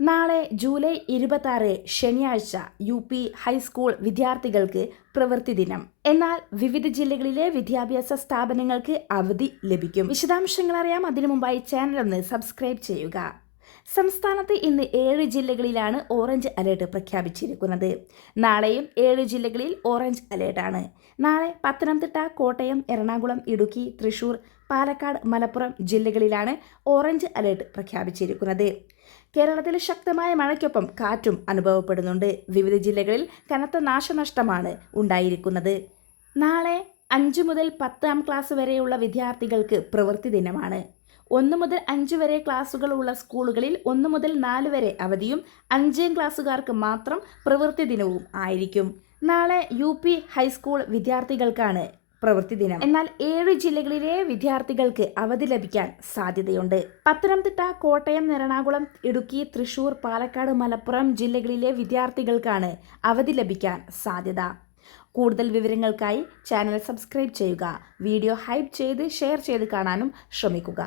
നാളെ ജൂലൈ ഇരുപത്തി ശനിയാഴ്ച യു പി ഹൈസ്കൂൾ വിദ്യാർത്ഥികൾക്ക് പ്രവൃത്തി ദിനം. എന്നാൽ വിവിധ ജില്ലകളിലെ വിദ്യാഭ്യാസ സ്ഥാപനങ്ങൾക്ക് അവധി ലഭിക്കും. വിശദാംശങ്ങൾ അറിയാം. അതിനു മുമ്പായി ചാനൽ ഒന്ന് സബ്സ്ക്രൈബ് ചെയ്യുക. സംസ്ഥാനത്ത് ഇന്ന് ഏഴ് ജില്ലകളിലാണ് ഓറഞ്ച് അലേർട്ട് പ്രഖ്യാപിച്ചിരിക്കുന്നത്. നാളെയും ഏഴ് ജില്ലകളിൽ ഓറഞ്ച് അലേർട്ടാണ് നാളെ പത്തനംതിട്ട കോട്ടയം എറണാകുളം ഇടുക്കി തൃശൂർ പാലക്കാട് മലപ്പുറം ജില്ലകളിലാണ് ഓറഞ്ച് അലേർട്ട് പ്രഖ്യാപിച്ചിരിക്കുന്നത്. കേരളത്തിൽ ശക്തമായ മഴയ്ക്കൊപ്പം കാറ്റും അനുഭവപ്പെടുന്നുണ്ട്. വിവിധ ജില്ലകളിൽ കനത്ത നാശനഷ്ടമാണ് ഉണ്ടായിരിക്കുന്നത്. നാളെ അഞ്ചു മുതൽ പത്താം ക്ലാസ് വരെയുള്ള വിദ്യാർത്ഥികൾക്ക് പ്രവൃത്തി ദിനമാണ്. ഒന്ന് മുതൽ അഞ്ച് വരെ ക്ലാസ്സുകൾ ഉള്ള സ്കൂളുകളിൽ ഒന്ന് മുതൽ നാല് വരെ അവധിയും അഞ്ചാം ക്ലാസ്സുകാർക്ക് മാത്രം പ്രവൃത്തി ദിനവും ആയിരിക്കും. നാളെ യു ഹൈസ്കൂൾ വിദ്യാർത്ഥികൾക്കാണ് പ്രവൃത്തി ദിനം. എന്നാൽ ഏഴ് ജില്ലകളിലെ വിദ്യാർത്ഥികൾക്ക് അവധി ലഭിക്കാൻ സാധ്യതയുണ്ട്. പത്തനംതിട്ട കോട്ടയം എറണാകുളം ഇടുക്കി തൃശൂർ പാലക്കാട് മലപ്പുറം ജില്ലകളിലെ വിദ്യാർത്ഥികൾക്കാണ് അവധി ലഭിക്കാൻ സാധ്യത. കൂടുതൽ വിവരങ്ങൾക്കായി ചാനൽ സബ്സ്ക്രൈബ് ചെയ്യുക. വീഡിയോ ഹൈപ്പ് ചെയ്ത് ഷെയർ ചെയ്ത് കാണാനും ശ്രമിക്കുക.